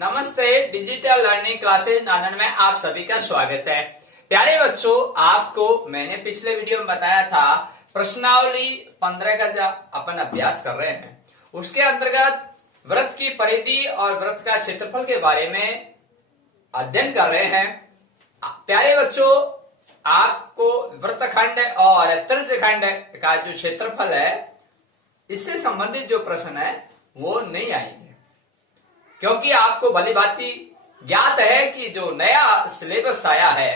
नमस्ते। Digital learning classes आनंद में आप सभी का स्वागत है। प्यारे बच्चों, आपको मैंने पिछले वीडियो में बताया था प्रश्नावली 15 का जो अपन अभ्यास कर रहे हैं उसके अंतर्गत वृत्त की परिधि और वृत्त का क्षेत्रफल के बारे में अध्ययन कर रहे हैं। प्यारे बच्चों, आपको वृत्तखंड और त्रिज्यखंड का जो क्षेत्रफल है इससे संबंधित जो प्रश्न है वो नहीं आएंगे, क्योंकि आपको भली भांति ज्ञात है कि जो नया सिलेबस आया है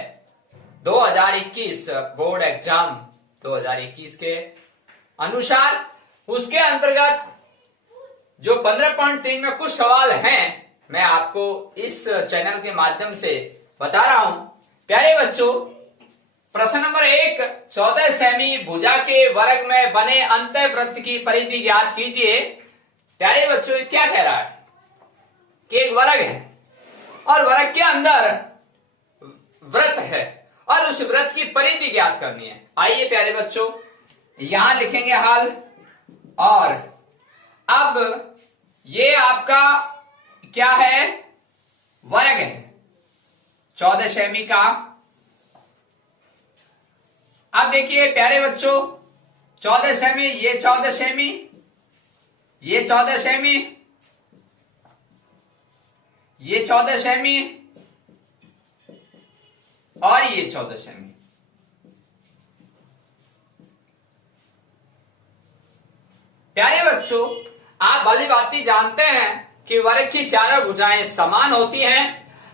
2021 बोर्ड एग्जाम 2021 के अनुसार, उसके अंतर्गत जो 15.3 में कुछ सवाल हैं मैं आपको इस चैनल के माध्यम से बता रहा हूं। प्यारे बच्चों, प्रश्न नंबर 1, 14 सेमी भुजा के वर्ग में बने अंतःवृत्त की परिधि ज्ञात कीजिए। प्यारे बच्चों, ये क्या कह रहा है कि एक वर्ग है और वर्ग के अंदर वृत्त है और उस वृत्त की परिधि ज्ञात करनी है। आइए प्यारे बच्चों, यहां लिखेंगे हल। और अब ये आपका क्या है, वर्ग है 14 सेमी का। अब देखिए प्यारे बच्चों, 14 सेमी, ये 14 सेमी, ये 14 सेमी, ये 14 सेमी और ये 14 सेमी। प्यारे बच्चों, आप भली भांति जानते हैं कि वर्ग की चारों भुजाएं समान होती हैं।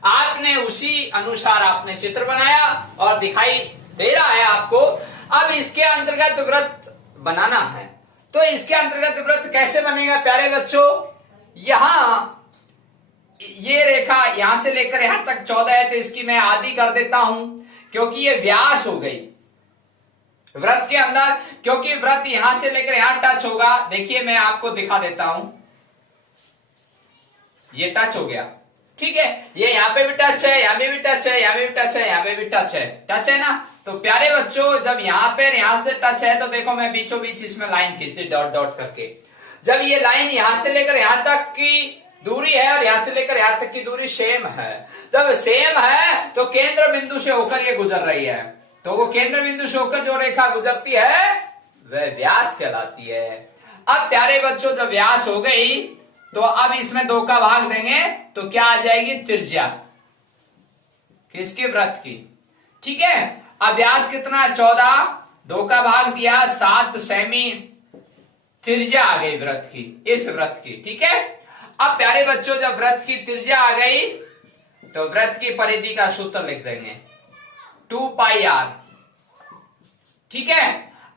आपने उसी अनुसार आपने चित्र बनाया और दिखाई दे रहा है आपको। अब इसके अंतर्गत वृत्त बनाना है, तो इसके अंतर्गत वृत्त कैसे बनेगा प्यारे बच्चों? यहां ये रेखा यहां से लेकर यहां तक 14 है, तो इसकी मैं आधी कर देता हूं क्योंकि ये व्यास हो गई वृत्त के अंदर, क्योंकि वृत्त यहां से लेकर यहां टच होगा। देखिए मैं आपको दिखा देता हूं, ये टच हो गया, ठीक है। ये यहां पे भी टच है, यहां पे भी टच है, यहां पे भी टच है, यहां पे भी टच है ना। तो प्यारे बच्चों, जब यहां से टच है तो देखो मैं बीचों बीच इसमें लाइन खींच दी डॉट डॉट करके। जब ये लाइन यहां से लेकर यहां तक की दूरी है और यहां से लेकर यहां तक की दूरी सेम है, जब सेम है तो केंद्र बिंदु से होकर ये गुजर रही है, तो वो केंद्र बिंदु से होकर जो रेखा गुजरती है वह व्यास कहलाती है। अब प्यारे बच्चों, जब व्यास हो गई तो अब इसमें 2 का भाग देंगे तो क्या आ जाएगी, त्रिज्या किसके, वृत्त की, ठीक है। अब व्यास कितना, 14, 2 का भाग दिया 7 सेमी, त्रिज्या आ गई वृत्त की, इस वृत्त की, ठीक है। अब प्यारे बच्चों, जब वृत्त की त्रिज्या आ गई तो वृत्त की परिधि का सूत्र लिख देंगे 2 पाई r, ठीक है।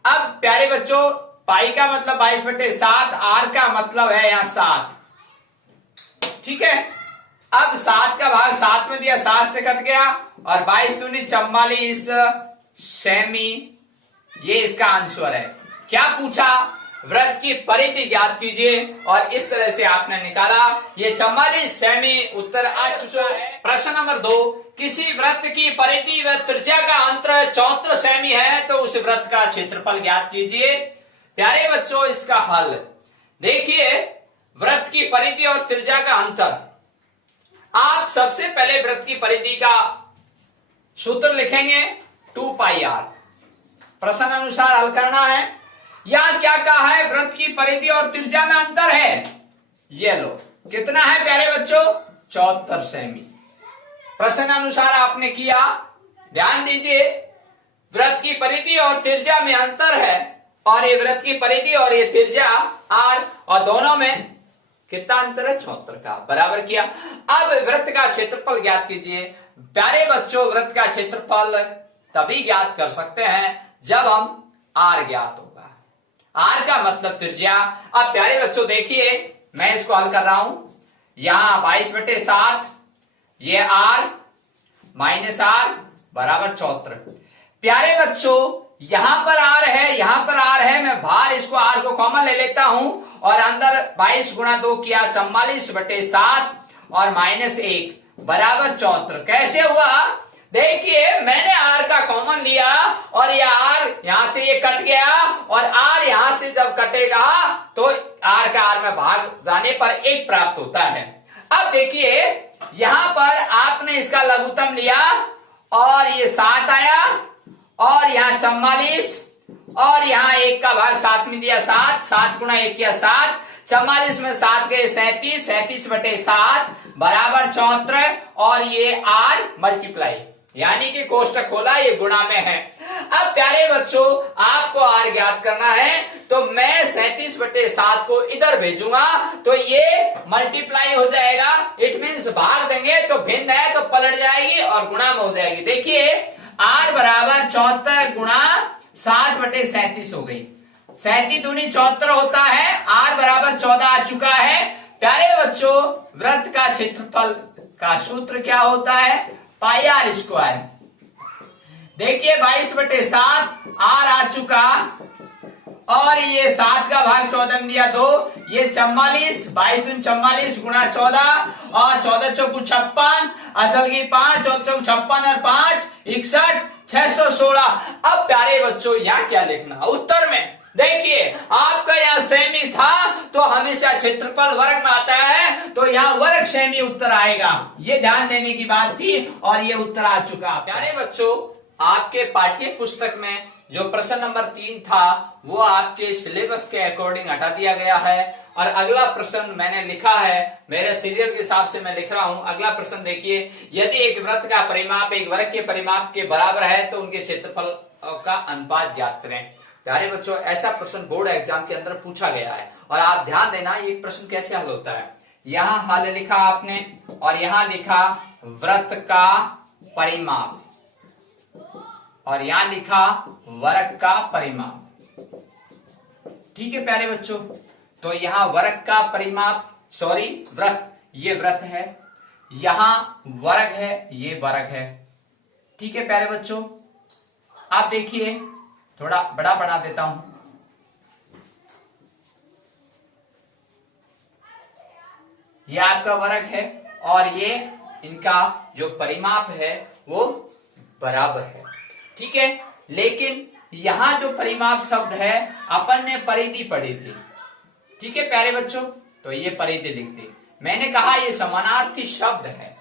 अब प्यारे बच्चों, पाई का मतलब 22/7, r का मतलब है यहां 7, ठीक है। अब 7 का भाग 7 में दिया, 7 से कट गया और 22 दूनी 44 सेमी, ये इसका आंसर है। क्या पूछा, वृत्त की परिधि ज्ञात कीजिए, और इस तरह से आपने निकाला। ये 44 सेमी उत्तर आ चुका है। प्रश्न नंबर 2, किसी वृत्त की परिधि व त्रिज्या का अंतर 74 सेमी है तो उस वृत्त का क्षेत्रफल ज्ञात कीजिए। प्यारे बच्चों, इसका हल देखिए, वृत्त की परिधि और त्रिज्या का अंतर। आप सबसे पहले वृत्त की परिधि का सूत्र लिखेंगे 2 पाई r, प्रश्न अनुसार हल करना है। यहां क्या कहा है, वृत्त की परिधि और त्रिज्या में अंतर है, ये लो कितना है प्यारे बच्चों, 74 सेमी। प्रश्न अनुसार आपने किया, ध्यान दीजिए, वृत्त की परिधि और त्रिज्या में अंतर है और ये वृत्त की परिधि और ये त्रिज्या r, और दोनों में कितना अंतर है, 74 का, बराबर किया। अब वृत्त का क्षेत्रफल ज्ञात कीजिए। प्यारे बच्चों, वृत्त का क्षेत्रफल तभी ज्ञात कर सकते हैं जब हम r ज्ञात होगा, r का मतलब त्रिज्या। अब प्यारे बच्चों देखिए, मैं इसको हल कर रहा हूं, यहां 22/7, ये r माइनस r बराबर 74। प्यारे बच्चों, यहां पर r है, यहां पर r है, मैं बाहर इसको r को कॉमन ले लेता हूं और अंदर 22 गुणा 2 किया 44/7 और -1 बराबर 74। कैसे हुआ, देखिए मैंने r का कॉमन लिया और ये r यहां से ये कट गया और r यहां से जब कटेगा तो r का r में भाग जाने पर 1 प्राप्त होता है। अब देखिए यहां पर आपने इसका लघुत्तम लिया और ये 7 आया और यहाँ 44 और यहाँ 1 का भाग 7 में दिया 7, 7 गुणा 1 किया 7, 44 में 7 गए 37, 37/7 बराबर 74 और ये r मल्टीप्लाई, यानी कि कोष्टक खोला ये गुणा में है। अब प्यारे बच्चों आपको r ज्ञात करना है तो मैं 37/7 को इधर भेजूंगा तो ये मल्टीप्लाई हो जाएगा, इट मीन्स भाग देंगे तो भिन्न है तो पलट जाएगी और गुणा में हो जाएगी। देखिए r बराबर 74 गुणा 7/37 हो गई, 37 दूनी 74 होता है, r बराबर 14 आ चुका है। प्यारे बच्चों वृत्त का क्षेत्रफल का सूत्र क्या होता है, पाई आर स्क्वायर। देखिए 22/7 r आ चुका और ये 7 का भाग 14 में दिया 2, ये 44, 22 दूनी 44 गुणा 14 और 14 चौकू 56, असल की 5, 14 चौकू 56 और 5 61, 616। अब प्यारे बच्चों यहाँ क्या लिखना उत्तर में, देखिए आपका यहाँ सेमी था तो हमेशा क्षेत्रफल वर्ग में आता है तो यहाँ वर्ग सेमी उत्तर आएगा, ये ध्यान देने की बात थी और ये उत्तर आ चुका। प्यारे बच्चों आपके पाठ्य पुस्तक में जो प्रश्न नंबर 3 था वो आपके सिलेबस के अकॉर्डिंग हटा दिया गया है और अगला प्रश्न मैंने लिखा है, मेरे सीरियल के हिसाब से मैं लिख रहा हूं। अगला प्रश्न देखिए, यदि एक वृत्त का परिमाप एक वर्ग के परिमाप के बराबर है तो उनके क्षेत्रफल का अनुपात ज्ञात करें। प्यारे बच्चों ऐसा प्रश्न बोर्ड एग्जाम के अंदर पूछा गया है और आप ध्यान देना ये प्रश्न कैसे हल होता है। यहाँ हल लिखा आपने और यहाँ लिखा वृत्त का परिमाप और यहाँ लिखा वर्ग का परिमाप। ठीक है प्यारे बच्चों, तो यहाँ वर्ग का परिमाप, सॉरी वृत्त, ये वृत्त है, यहाँ वर्ग है, ये वर्ग है। ठीक है प्यारे बच्चों, आप देखिए थोड़ा बड़ा बना देता हूं, ये आपका वर्ग है और ये इनका जो परिमाप है वो बराबर है। ठीक है, लेकिन यहां जो परिमाप शब्द है अपन ने परिधि पढ़ी थी। ठीक है प्यारे बच्चों, तो ये परिधि लिखते, मैंने कहा ये समानार्थी शब्द है।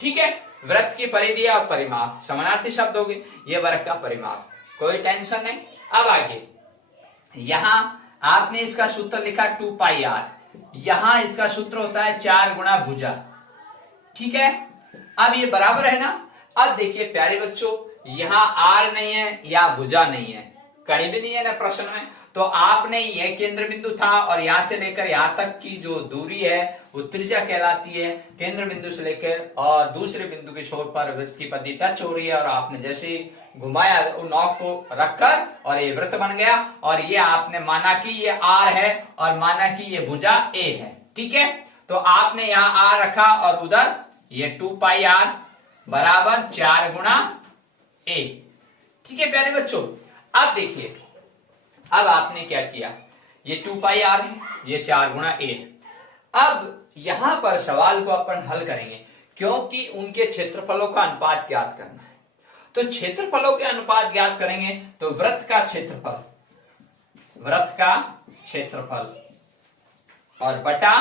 ठीक है, वृत्त की परिधि और परिमाप समानार्थी शब्द हो गए, ये वर्ग का परिमाप, कोई टेंशन नहीं। अब आगे यहां आपने इसका सूत्र लिखा 2πr, यहां इसका सूत्र होता है 4 गुणा भुजा। ठीक है, अब ये बराबर है ना। अब देखिए प्यारे बच्चों यहाँ r नहीं है या भुजा नहीं है, कहीं भी नहीं है ना प्रश्न में, तो आपने यह केंद्र बिंदु था और यहां से लेकर यहां तक की जो दूरी है वो त्रिज्या कहलाती है। केंद्र बिंदु से लेकर और दूसरे बिंदु के छोर पर वृत्त की पट्टी टच हो रही है और आपने जैसे ही घुमाया नॉक को रखकर और ये वृत्त बन गया और ये आपने माना कि ये r है और माना कि ये भुजा a है। ठीक है, तो आपने यहाँ r रखा और उधर ये 2πr बराबर 4 गुणा a। ठीक है प्यारे बच्चों, अब देखिए अब आपने क्या किया, ये 2πr है, ये 4 गुणा a है। अब यहां पर सवाल को अपन हल करेंगे क्योंकि उनके क्षेत्रफलों का अनुपात ज्ञात करना है। तो क्षेत्रफलों के अनुपात ज्ञात करेंगे तो वृत्त का क्षेत्रफल, वृत्त का क्षेत्रफल और बटा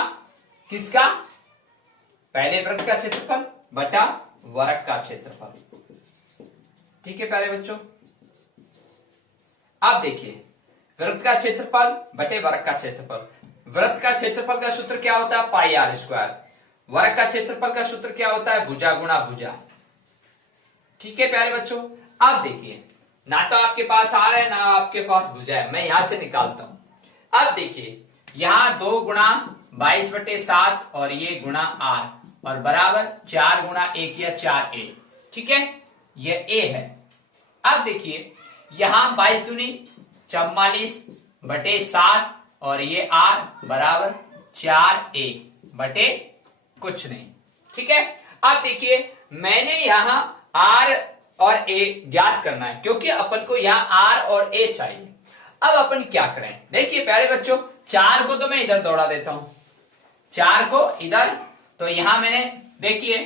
किसका, पहले वृत्त का क्षेत्रफल बटा वर्ग का क्षेत्रफल। ठीक है प्यारे बच्चों, अब देखिए वृत्त का क्षेत्रफल बटे वर्ग का क्षेत्रफल। वृत्त का क्षेत्रफल का सूत्र क्या होता है, पाई आर स्क्वायर। वर्ग का क्षेत्रफल का सूत्र क्या होता है, भुजा गुणा भुजा। ठीक है प्यारे बच्चों, अब देखिए ना तो आपके पास आर है ना आपके पास भुजा है, मैं यहां से निकालता हूं। अब देखिए यहां 2 गुणा 22/7 और ये गुणा आर और बराबर 4 गुणा 1 या 4a। ठीक है, ये a है। अब देखिए यहां 22 दूनी 44/7 और ये r बराबर 4a बटे कुछ नहीं। ठीक है, अब देखिए मैंने यहां r और a ज्ञात करना है क्योंकि अपन को यहां r और a चाहिए। अब अपन क्या करें, देखिए प्यारे बच्चों 4 को तो मैं इधर दौड़ा देता हूं, 4 को इधर, तो यहां मैंने देखिए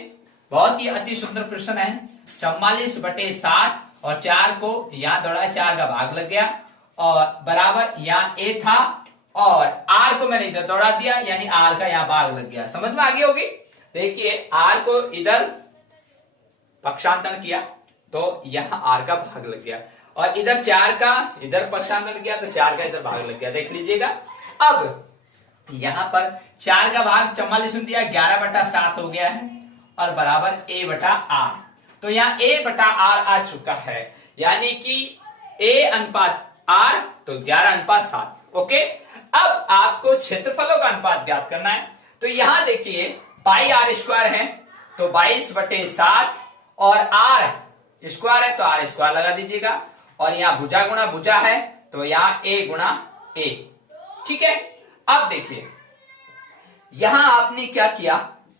बहुत ही अति सुंदर प्रश्न है, 44/7 और 4 को यहां दौड़ा, 4 का भाग लग गया और बराबर यहाँ a था और r को मैंने इधर दौड़ा दिया यानी r का यहाँ भाग लग गया। समझ में आ गई होगी। देखिए आर को इधर पक्षांतरण किया तो यहाँ आर का भाग लग गया, और इधर 4 का इधर पक्षांतरण किया तो 4 का इधर भाग लग गया। देख लीजिएगा, अब यहाँ पर 4 का भाग 44 में दिया, 11/7 हो गया है, और बराबर a/r। तो यहाँ a/r आ चुका है, यानी कि a अनुपात r तो 11:7। ओके, अब आपको क्षेत्रफलों का अनुपात ज्ञात करना है। तो यहाँ देखिए पाई r स्क्वायर है तो 22/7, और r स्क्वायर है तो r स्क्वायर लगा दीजिएगा, और यहाँ भुजा गुणा भुजा है तो यहाँ a गुणा a। ठीक है, अब देखिए यहां आपने क्या किया,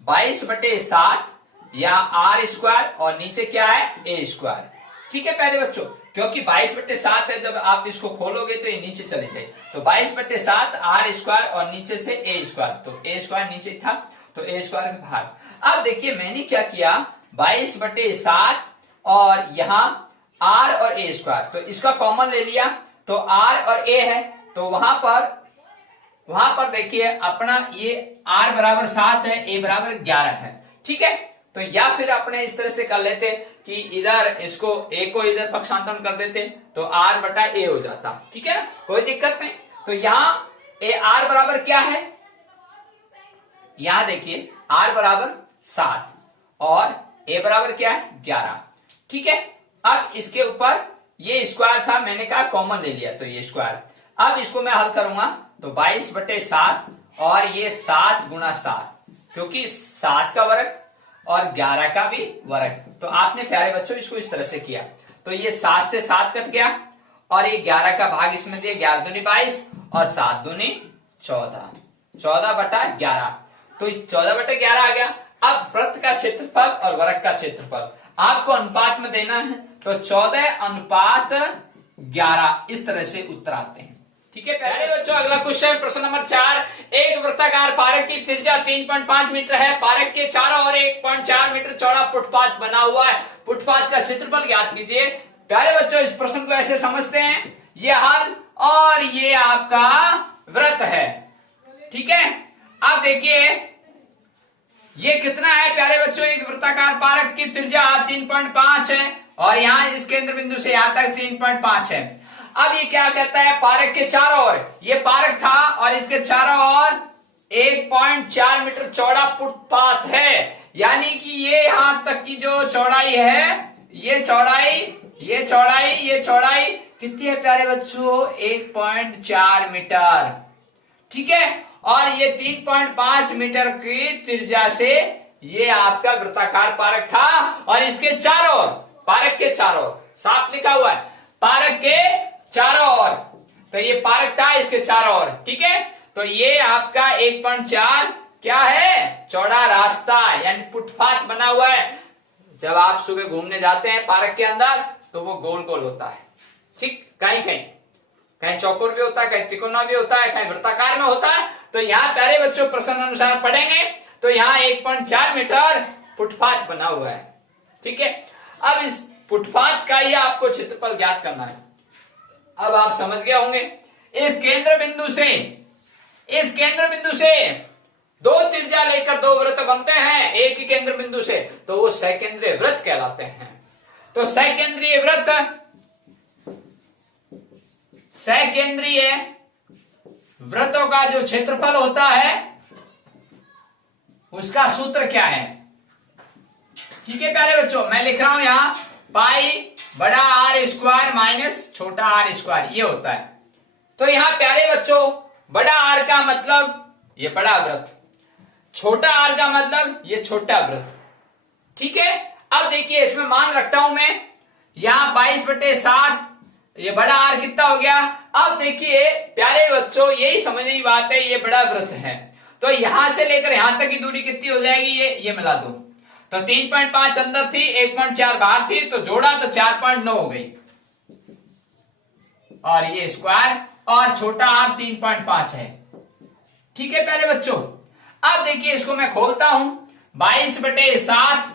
22/7 या r स्क्वायर और नीचे क्या है a स्क्वायर। ठीक है प्यारे बच्चों, क्योंकि 22/7 है, जब आप इसको खोलोगे तो ये नीचे चले जाए, तो 22/7 r स्क्वायर और नीचे से a स्क्वायर, तो a स्क्वायर नीचे था तो a स्क्वायर का भाग। अब देखिए मैंने क्या किया, 22/7 और यहाँ r और a स्क्वायर, तो इसका कॉमन ले लिया, तो r और a है, तो वहां पर देखिए अपना ये r बराबर 7 है, a बराबर 11 है। ठीक है, तो या फिर अपने इस तरह से कर लेते कि इधर इसको a को इधर पक्षांतरण कर देते तो r/a हो जाता। ठीक है ना, कोई दिक्कत नहीं। तो यहाँ r बराबर क्या है, यहां देखिए r बराबर 7 और a बराबर क्या है 11। ठीक है, अब इसके ऊपर ये स्क्वायर था, मैंने कहा कॉमन ले लिया तो ये स्क्वायर। अब इसको मैं हल करूंगा तो 22/7 और ये 7 गुणा 7, क्योंकि 7 का वर्ग और 11 का भी वर्ग। तो आपने प्यारे बच्चों इसको इस तरह से किया, तो ये 7 से 7 कट गया, और ये 11 का भाग इसमें दिया, 11 दूनी 22 और 7 दूनी 14, 14/11, तो 14/11 आ गया। अब वृत्त का क्षेत्रफल और वर्ग का क्षेत्रफल आपको अनुपात में देना है, तो 14:11 इस तरह से उत्तर आते हैं। ठीक है प्यारे बच्चों, अगला क्वेश्चन प्रश्न नंबर 4। एक वृत्ताकार पार्क की त्रिज्या 3.5 मीटर है, पार्क के चारों ओर 1.4 मीटर चौड़ा फुटपाथ बना हुआ है, फुटपाथ का क्षेत्रफल ज्ञात कीजिए। प्यारे बच्चों इस प्रश्न को ऐसे समझते हैं, ये हल और ये आपका वृत्त है। ठीक है, अब देखिए ये कितना है प्यारे बच्चों, एक वृत्ताकार पार्क की त्रिज्या 3.5 है, और यहाँ इस केंद्र बिंदु से यहां तक 3.5 है। अब ये क्या कहता है, पार्क के चारों ओर, ये पार्क था और इसके चारों ओर 1.4 मीटर चौड़ा फुटपाथ है, यानी कि ये यहां तक की जो चौड़ाई है, ये चौड़ाई कितनी है प्यारे बच्चों, 1.4 मीटर। ठीक है, और ये 3.5 मीटर की त्रिज्या से ये आपका वृत्ताकार पार्क था, और इसके चारों ओर, पार्क के चारों ओर साफ लिखा हुआ है, पार्क के चारों ओर, तो ये पार्क था इसके चारों ओर। ठीक है, तो ये आपका 1.4 क्या है, चौड़ा रास्ता यानी फुटपाथ बना हुआ है। जब आप सुबह घूमने जाते हैं पार्क के अंदर तो वो गोल गोल होता है। ठीक, कहीं चौकोर भी होता है, कहीं त्रिकोणा भी होता है, कहीं वृत्ताकार में होता है। तो यहाँ प्यारे बच्चों प्रश्न अनुसार पढ़ेंगे तो यहाँ 1.4 मीटर फुटपाथ बना हुआ है। ठीक है, अब इस फुटपाथ का ही आपको क्षेत्रफल ज्ञात करना है। अब आप समझ गए होंगे, इस केंद्र बिंदु से दो त्रिज्या लेकर दो वृत्त बनते हैं एक ही केंद्र बिंदु से, तो वो सकेंद्रीय वृत्त कहलाते हैं। तो सकेंद्रीय वृत्तों का जो क्षेत्रफल होता है उसका सूत्र क्या है। ठीक है प्यारे बच्चों, मैं लिख रहा हूं यहां पाई बड़ा आर स्क्वायर माइनस छोटा आर स्क्वायर, ये होता है। तो यहां प्यारे बच्चों बड़ा आर का मतलब ये बड़ा वृत्त, छोटा आर का मतलब ये छोटा वृत्त। ठीक है, अब देखिए इसमें मान रखता हूं मैं यहां 22/7, ये बड़ा आर कितना हो गया। अब देखिए प्यारे बच्चों यही समझने की बात है, ये बड़ा वृत्त है तो यहां से लेकर यहां तक की दूरी कितनी हो जाएगी, ये मिला दो, तो 3.5 अंदर थी 1.4 बाहर थी, तो जोड़ा तो 4.9 हो गई, और ये स्क्वायर और छोटा आर 3.5 है। ठीक है प्यारे बच्चों, अब देखिए इसको मैं खोलता हूं 22/7।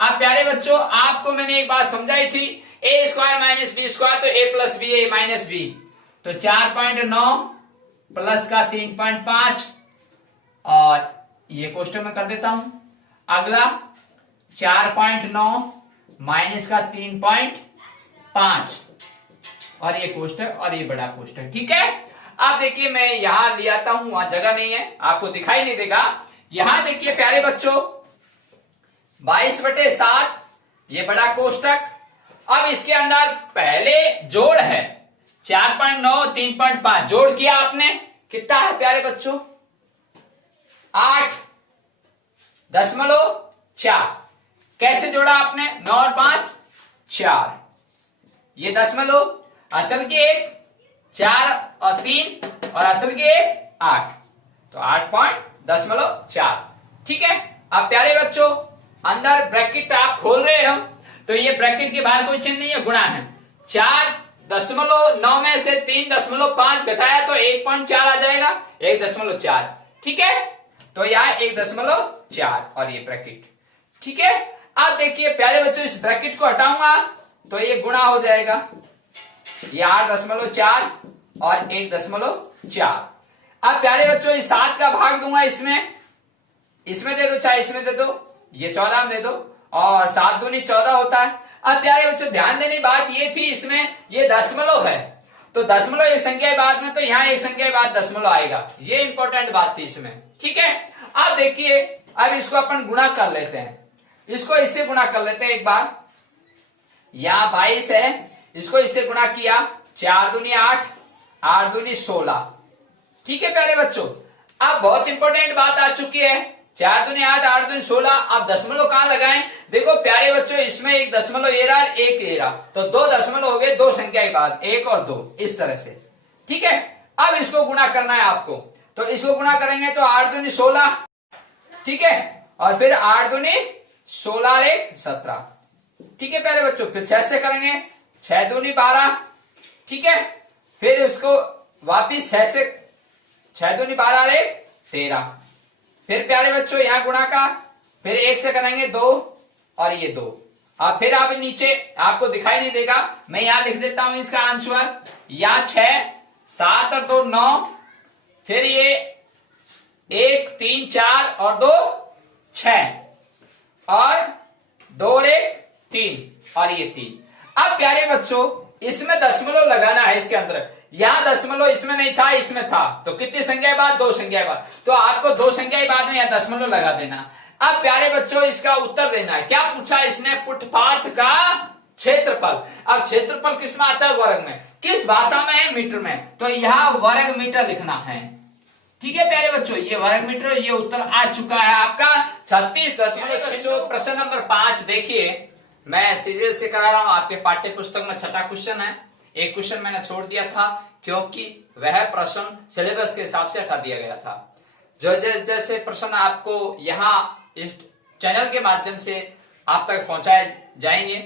अब प्यारे बच्चों आपको मैंने एक बात समझाई थी, ए स्क्वायर माइनस बी स्क्वायर तो ए प्लस बी ए माइनस बी, तो 4.9 प्लस का 3.5, और ये कोष्टक में कर देता हूं अगला 4.9 माइनस का 3.5 और ये कोष्टक और ये बड़ा कोष्टक। ठीक है, अब देखिए मैं यहां ले आता हूं, वहां जगह नहीं है, आपको दिखाई नहीं देगा। यहां देखिए प्यारे बच्चों 22/7 ये बड़ा कोष्टक। अब इसके अंदर पहले जोड़ है 4.9 3.5 जोड़ किया आपने, कितना है प्यारे बच्चों 8.4। कैसे जोड़ा आपने 9 और 5 4, ये दशमलव असल के 1 4 और 3 और असल के 1 8, तो 8.4। ठीक है, अब प्यारे बच्चों अंदर ब्रैकेट आप खोल रहे हो तो ये ब्रैकेट के बाहर कोई चिन्ह नहीं है, गुणा है। 4.9 में से 3.5 घटाया तो 1.4 आ जाएगा, 1.4। ठीक है, तो यहाँ 1.4 और ये ब्रैकेट। ठीक है, अब देखिए प्यारे बच्चों इस ब्रैकेट को हटाऊंगा तो ये गुणा हो जाएगा, ये 8.4 और 1.4। अब प्यारे बच्चों इस 7 का भाग दूंगा इसमें दे दो, चाहे इसमें दे दो, ये 14 में दे दो, और 7 दूनी 14 होता है। अब प्यारे बच्चों ध्यान देने बात ये थी, इसमें ये दशमलव है तो दशमलव एक संख्या के बाद में, तो यहाँ एक संख्या के बाद दशमलव आएगा, ये इंपॉर्टेंट बात थी इसमें। ठीक है, अब देखिए अब इसको अपन गुणा कर लेते हैं, इसको इससे गुणा कर लेते हैं एक बार। यहाँ 22 है, इसको इससे गुणा किया, 4 दूनी 8, 8 दूनी 16। ठीक है प्यारे बच्चों, अब बहुत इंपॉर्टेंट बात आ चुकी है, 4 दूनी 8, 8 दूनी 16। अब दशमलव कहां लगाएं? देखो प्यारे बच्चों इसमें एक दशमलव ये रहा, एक ये रहा, तो 2 दशमलव हो गए, 2 संख्या के बाद 1 और 2 इस तरह से। ठीक है, अब इसको गुणा करना है आपको, तो इसको गुणा करेंगे तो 8 दूनी 16। ठीक है, और फिर 8 दूनी 16 और 1 17। ठीक है प्यारे बच्चों, फिर 6 से करेंगे, 6 दूनी 12। ठीक है, फिर इसको वापिस 6 से, 6 दूनी 12 और 1 13। फिर प्यारे बच्चों यहां गुणा का, फिर 1 से करेंगे 2 और ये 2। अब फिर आप नीचे आपको दिखाई नहीं देगा, मैं यहां लिख देता हूं इसका आंसर, यहां 6 7 और 2 9, फिर ये 1 3 4 और 2 6 और 2 और 1 3 और ये 3। अब प्यारे बच्चों इसमें दशमलव लगाना है इसके अंदर, यहां दशमलव इसमें नहीं था, इसमें था, तो कितनी संख्या के बाद 2 संख्या के बाद, तो आपको 2 संख्या के बाद में यहां दशमलव लगा देना। अब प्यारे बच्चों इसका उत्तर देना है, क्या पूछा इसने? फुटपाथ का क्षेत्रफल। अब क्षेत्रफल किस में आता है? वर्ग में। किस भाषा में है? मीटर में, तो यहां वर्ग मीटर लिखना है। ठीक है प्यारे बच्चों, ये वर्ग मीटर, ये उत्तर आ चुका है आपका 36.6। प्रश्न नंबर 5 देखिए, मैं सीरियल से करा रहा हूं, आपके पाठ्य पुस्तक में 6ठा क्वेश्चन है। एक क्वेश्चन मैंने छोड़ दिया था क्योंकि वह प्रश्न सिलेबस के हिसाब से हटा दिया गया था। जो जैसे प्रश्न आपको यहाँ इस चैनल के माध्यम से आप तक पहुंचाए जाएंगे।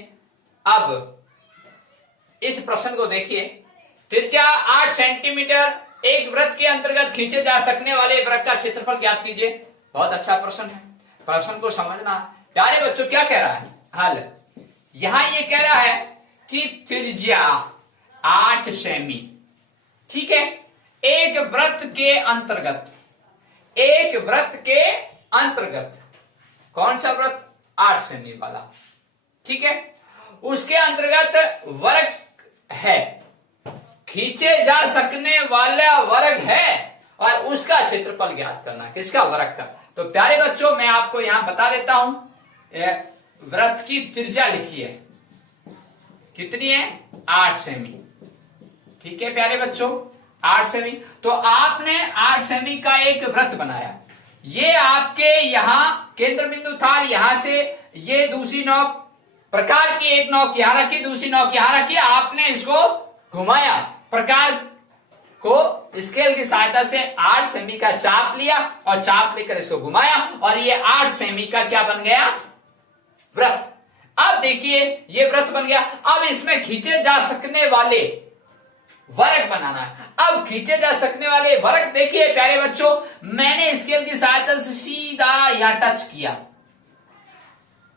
अब इस प्रश्न को देखिए, त्रिज्या 8 सेंटीमीटर एक वृत्त के अंतर्गत खींचे जा सकने वाले वृत्त का क्षेत्रफल ज्ञात कीजिए। बहुत अच्छा प्रश्न है, प्रश्न को समझना। प्यारे बच्चों क्या कह रहा है? हल यहां ये कह रहा है कि त्रिज्या 8 सेमी, ठीक है, एक वृत्त के अंतर्गत, एक वृत्त के अंतर्गत, कौन सा वृत्त? 8 सेमी वाला, ठीक है, उसके अंतर्गत वर्ग है, खींचे जा सकने वाला वर्ग है और उसका क्षेत्रफल ज्ञात करना। किसका? वर्ग का। तो प्यारे बच्चों मैं आपको यहां बता देता हूं, वृत्त की त्रिज्या लिखी है, कितनी है? 8 सेमी। ठीक है प्यारे बच्चों, 8 सेमी। तो आपने 8 सेमी का एक वृत्त बनाया, ये आपके यहां केंद्र बिंदु था, यहां से ये दूसरी नोक प्रकार की एक नोक यहां रखी, दूसरी नोक यहां रखी, आपने इसको घुमाया, प्रकार को स्केल की सहायता से 8 सेमी का चाप लिया और चाप लेकर इसको घुमाया और ये 8 सेमी का क्या बन गया? वृत्त। अब देखिए ये वृत्त बन गया। अब इसमें खींचे जा सकने वाले वर्ग बनाना है। अब खींचे जा सकने वाले वर्ग देखिए प्यारे बच्चों, मैंने स्केल की सहायता से सीधा यहां टच किया,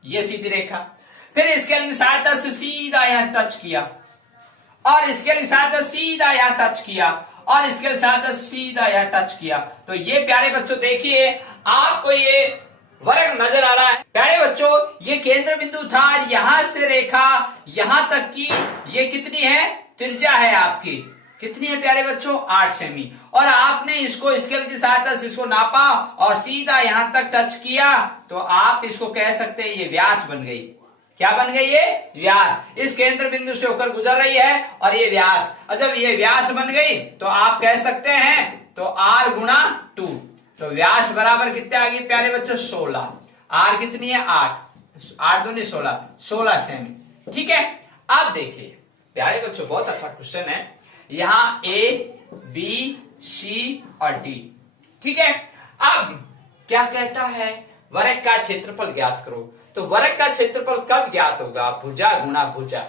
ये सीधी रेखा, फिर स्केल की सहायता से सीधा यहां टच किया और स्केल की सहायता से सीधा यहां टच किया और स्केल की सहायता से सीधा यहां टच किया। तो ये प्यारे बच्चों देखिए आपको ये वर्ग नजर आ रहा है। प्यारे बच्चों, ये केंद्र बिंदु था, यहां से रेखा यहां तक की ये कितनी है, त्रिज्या है आपकी, कितनी है प्यारे बच्चों, 8 सेमी। और आपने इसको स्केल की सहायता से इसको नापा और सीधा यहां तक टच किया, तो आप इसको कह सकते हैं ये व्यास बन गई। क्या बन गई, ये व्यास। इस केंद्र बिंदु से होकर गुजर रही है और ये व्यास, और जब ये व्यास बन गई तो आप कह सकते हैं तो R गुणा 2, तो व्यास बराबर कितने आ गई प्यारे बच्चों, 16। R कितनी है, 8, 8 दूनी 16, 16 सेमी। ठीक है, अब देखिए प्यारे बच्चों, बहुत अच्छा क्वेश्चन है। यहां A, B, C और D, ठीक है। अब क्या कहता है, वर्ग का क्षेत्रफल ज्ञात करो। तो वर्ग का क्षेत्रफल कब ज्ञात होगा, भुजा गुणा भुजा,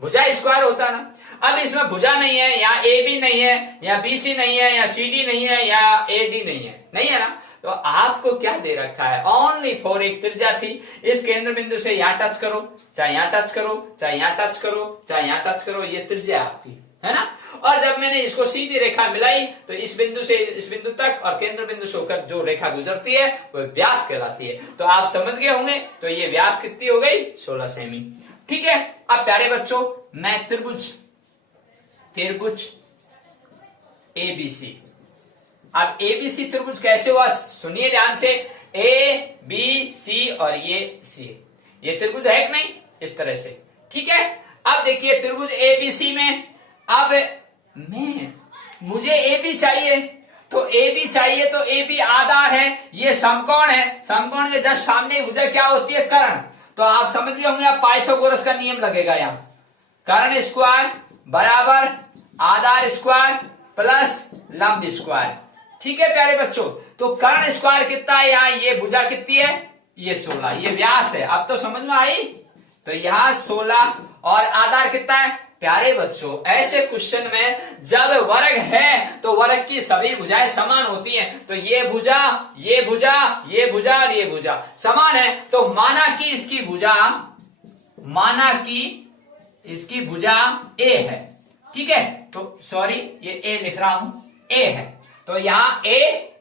भुजा स्क्वायर होता ना। अब इसमें भुजा नहीं है, या ए बी नहीं है, या बी सी नहीं है, या सी डी नहीं है, या ए डी नहीं है ना। तो आपको क्या दे रखा है, ओनली फॉर एक त्रिज्या थी। इस केंद्र बिंदु से यहां टच करो, चाहे यहां टच करो, चाहे यहां टच करो, चाहे यहां टच करो, ये त्रिज्या आपकी है ना। और जब मैंने इसको सीधी रेखा मिलाई तो इस बिंदु से इस बिंदु तक और केंद्र बिंदु से होकर जो रेखा गुजरती है वो व्यास कहलाती है। तो आप समझ गए होंगे, तो ये व्यास कितनी हो गई, 16 सेमी। ठीक है, अब प्यारे बच्चों, मैं त्रिभुज एबीसी, अब एबीसी त्रिभुज कैसे हुआ सुनिए ध्यान से। ए बी सी और ये सी, ये त्रिभुज है कि नहीं, इस तरह से। ठीक है, अब देखिए त्रिभुज एबीसी में, अब मुझे ए बी चाहिए, तो ए बी चाहिए, तो ए बी आधार है, ये समकोण है, समकोण के जस्ट सामने भुजा क्या होती है, कर्ण। तो आप समझ गए होंगे, आप पाइथागोरस का नियम लगेगा यहाँ, कर्ण स्क्वायर बराबर आधार स्क्वायर प्लस लंब स्क्वायर। ठीक है प्यारे बच्चों, तो कर्ण स्क्वायर कितना है, यहाँ ये भुजा कितनी है, ये 16, ये व्यास है। अब तो समझ में आई, तो यहाँ 16 और आधार कितना है प्यारे बच्चों। ऐसे क्वेश्चन में जब वर्ग है तो वर्ग की सभी भुजाएं समान होती हैं। तो ये भुजा, ये भुजा, ये भुजा और ये भुजा समान है, तो माना कि इसकी भुजा ए है। ठीक है, तो सॉरी ये ए लिख रहा हूं, ए है, तो यहां ए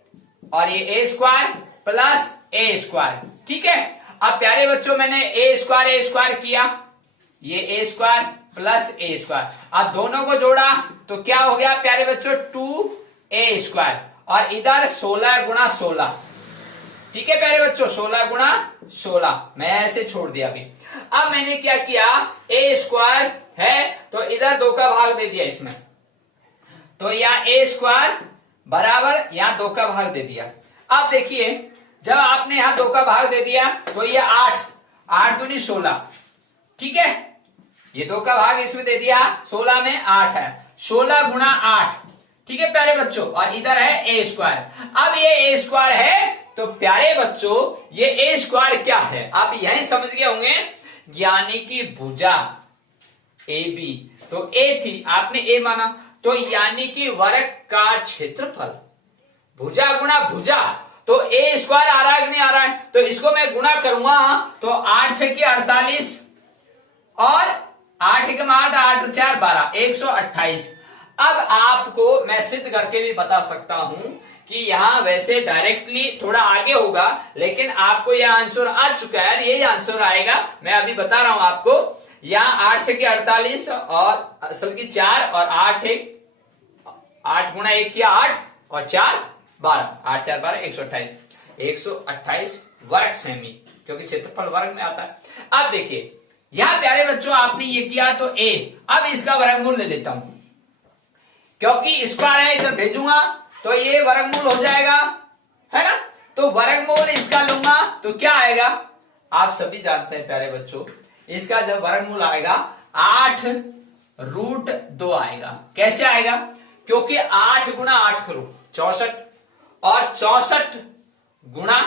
और ये ए स्क्वायर प्लस ए स्क्वायर। ठीक है, अब प्यारे बच्चों मैंने ए स्क्वायर किया, ये ए स्क्वायर प्लस ए स्क्वायर, अब दोनों को जोड़ा तो क्या हो गया प्यारे बच्चों, 2a स्क्वायर, और इधर 16 गुणा 16। ठीक है प्यारे बच्चों, 16 गुणा 16 मैं ऐसे छोड़ दिया अभी। अब मैंने क्या किया, ए स्क्वायर है तो इधर 2 का भाग दे दिया इसमें, तो यहाँ ए स्क्वायर बराबर यहाँ 2 का भाग दे दिया। अब देखिए जब आपने यहाँ 2 का भाग दे दिया तो ये 8 दूनी 16। ठीक है, ये 2 का भाग इसमें दे दिया, 16 में 8 है, 16 गुणा 8। ठीक है प्यारे बच्चों, और इधर है ए स्क्वायर। अब ये ए स्क्वायर है तो प्यारे बच्चों ये ए स्क्वायर क्या है, आप यही समझ गए होंगे, यानी कि भुजा ए बी, तो ए थी आपने ए माना, तो यानी कि वर्ग का क्षेत्रफल, भुजा गुणा भुजा, तो ए स्क्वायर आ रहा है कि नहीं आ रहा है, तो इसको मैं गुणा करूंगा तो 8 6 की 48 और 8 1 8 8 4 12 128। अब आपको मैं सिद्ध करके भी बता सकता हूं कि यहां वैसे डायरेक्टली थोड़ा आगे होगा, लेकिन आपको यह आंसर आ चुका है, यही आंसर आएगा, मैं अभी बता रहा हूं आपको। यहाँ 8 6 की 48 और असल की 4 और 8 गुणा 1 किया 8 और 4 12, 8 4 12 128 वर्ग सेमी, क्योंकि क्षेत्रफल वर्ग में आता है। अब देखिए यहां प्यारे बच्चों आपने ये किया तो ए, अब इसका वर्गमूल ले लेता हूं, क्योंकि स्क्वायर है इधर भेजूंगा तो ये वर्गमूल हो जाएगा, है ना। तो वर्गमूल इसका लूंगा तो क्या आएगा, आप सभी जानते हैं प्यारे बच्चों, इसका जब वर्गमूल आएगा 8√2 आएगा। कैसे आएगा, क्योंकि 8 गुणा 8 करो 64 और 64 गुणा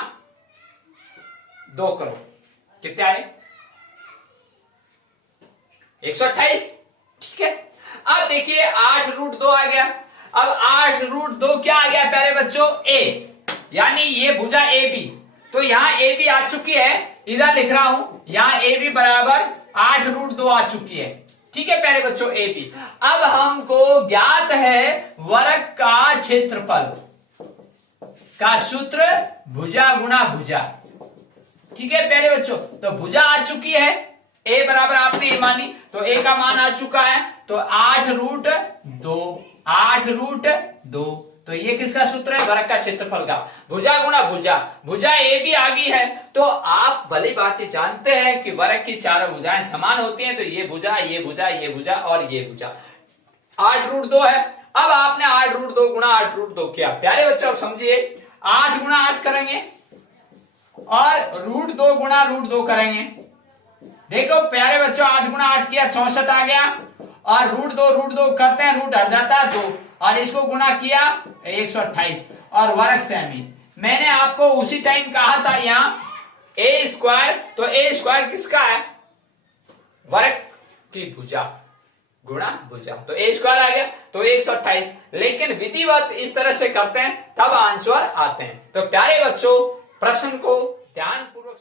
2 करो कितने आए 128। ठीक है, अब देखिए 8√2 आ गया। अब 8√2 क्या आ गया प्यारे बच्चों, ए, यानी ये भुजा ए बी, तो यहां ए बी आ चुकी है, इधर लिख रहा हूं, यहां ए बी बराबर 8√2 आ चुकी है। ठीक है प्यारे बच्चों, ए बी। अब हमको ज्ञात है वर्ग का क्षेत्रफल का सूत्र, भुजा गुणा भुजा। ठीक है प्यारे बच्चों, तो भुजा आ चुकी है, ए बराबर आपने ए मानी, तो ए का मान आ चुका है, तो 8√2, 8√2, तो ये किसका सूत्र है, वर्ग का क्षेत्रफल का। भुजा गुणा भुजा, भुजा ए भी आ गई है, तो आप भली बात जानते हैं कि वर्ग की चारों भुजाएं समान होती हैं, तो ये भुजा, ये भुजा, ये भुजा और ये भुजा 8√2 है। अब आपने 8√2 गुणा 8√2 किया। प्यारे बच्चों अब समझिए, 8 गुणा 8 करेंगे और √2 गुणा √2 करेंगे। देखो प्यारे बच्चों 8 गुणा 8 किया 64 आ गया, और √2 करते हैं, रूट हट जाता है 2, और इसको गुणा किया 128, और वर्ग सेमी। मैंने आपको उसी टाइम कहा था यहाँ ए स्क्वायर, तो ए स्क्वायर किसका है, वर्ग की भुजा गुणा भुजा, तो ए स्क्वायर आ गया, तो 128। लेकिन विधिवत इस तरह से करते हैं तब आंसर आते हैं। तो प्यारे बच्चों प्रश्न को ध्यान पूर्वक